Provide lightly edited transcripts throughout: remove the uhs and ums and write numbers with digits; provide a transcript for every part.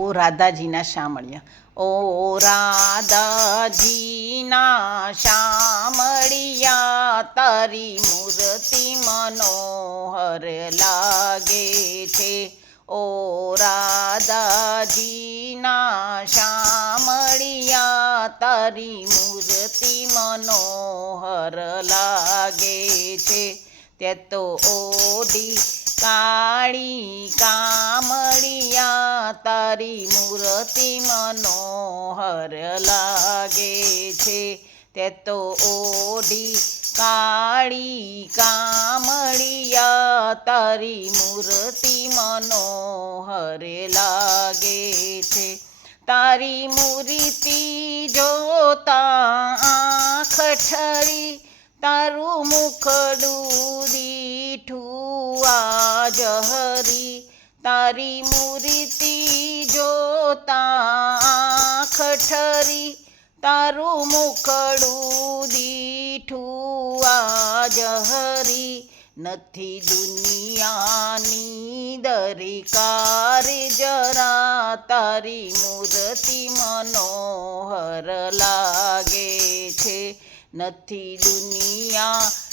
ઓ રાધાજીના શામળિયા, ઓ રાધાજીના શામળિયા, તારી મૂર્તિ મનોહર લાગે છે. ઓ રાધાજીના શામળિયા, તારી મૂર્તિ મનોહર લાગે છે. તે તો ઓડી કાળી કામળિયા, તારી મૂર્તિ મનોહર લાગે છે. તે તો ઓઢી કાળી કામળિયા, તારી મૂર્તિ મનોહર લાગે છે. તારી મૂર્તિ જોતા આંખ ઠરી, તારું મુખડું દીઠું આજહરી. તારી મૂર્તિ જોતા આંખ ઠરી, તારું મુખડું દીઠું આજહરી. નથી દુનિયાની દરકાર જરા, તારી મૂર્તિ મનોહર લાગે છે. નથી દુનિયાની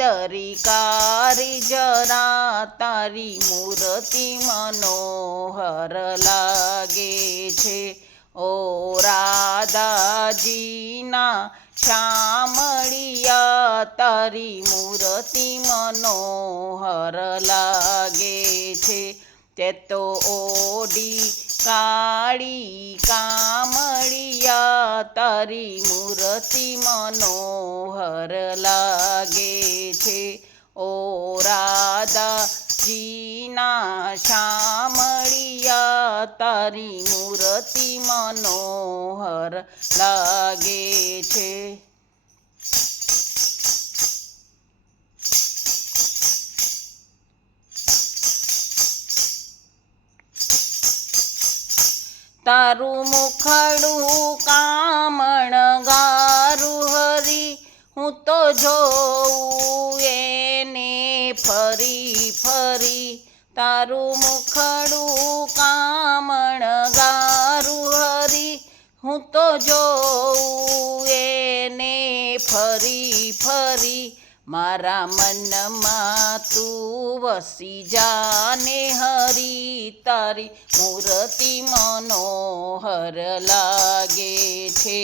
દરકાર જરા, તારી મૂર્તિ મનોહર લાગે છે. ઓ રાધાજીના શામળિયા, તારી મૂર્તિ મનોહર લાગે છે. તે તો ઓડી કાળી કામળિયા, તારી મૂર્તિ મનોહર લાગે છે. ઓ રાધાજીના શામળિયા, તારી મૂર્તિ મનોહર લાગે છે. તારું મુખડું કામણગારું હરી, હું તો જોઉં એને ફરી ફરી. તારું મુખડું કામણગારું હરી, હું તો જોઉં એને ફરી ફરી. મારા મનમાં તું વસી જાને હરી, તારી મૂર્તિ મનોહર લાગે છે.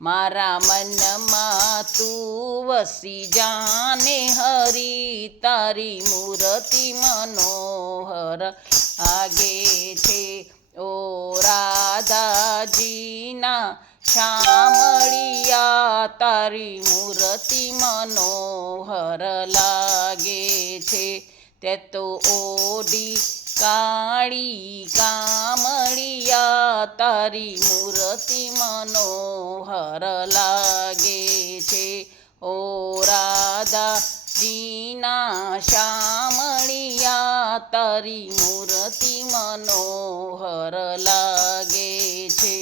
મારા મનમાં તું વસી જાને હરી, તારી મૂર્તિ મનોહર લાગે છે. ઓ રાધાજીના શામળિયા, તારી મૂર્તિ મનોહર લાગે છે. તે તો ઓડી કાળી કામળિયા, તારી મૂર્તિ મનોહર લાગે છે. ઓ રાધાજીના શામળિયા, તારી મૂર્તિ મનોહર લાગે છે.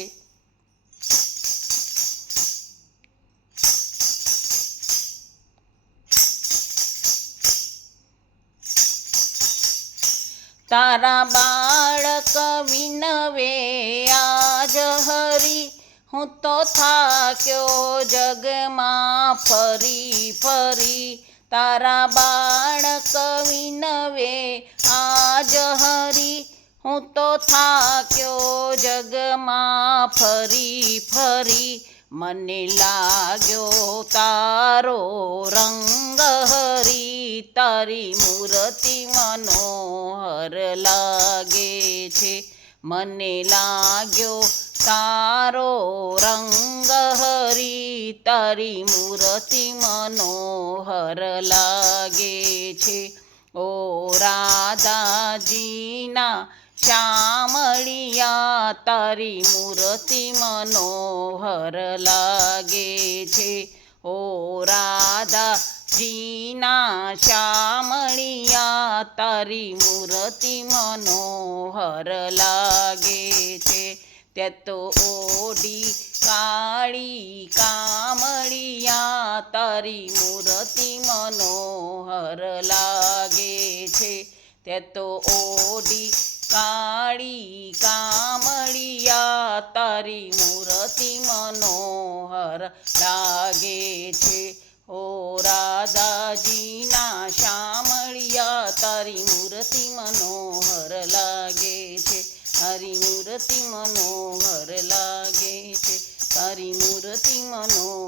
તારા બાળક વિનવે આજ હરી, હું તો થાક્યો જગમાં ફરી ફરી. તારા બાળક વિનવે આજ હરી, હું તો થાક્યો જગમાં ફરી ફરી. મને લાગ્યો તારો રંગ હરી, તારી મૂર્તિ મનોહર લાગે છે. મને લાગ્યો તારો રંગ હરી, તારી મૂર્તિ મનોહર લાગે છે. ઓ રાધાજીના શામળિયા, તારી મૂર્તિ મનોહર લાગે છે. ઓ રાધાજીના શામળિયા, તારી મૂર્તિ મનોહર લાગે છે. તે તો ઓઢી કાળી કામળિયા, તારી મૂર્તિ મનોહર લાગે છે. તે તો ઓઢી કાળી કામ તારી મૂર્તિ મનોહર લાગે છે. ઓ રાધાજીના શામળિયા તારી મૂર્તિ મનોહર લાગે છે. તારી મૂર્તિ મનોહર લાગે છે. તારી મૂર્તિ મનોહર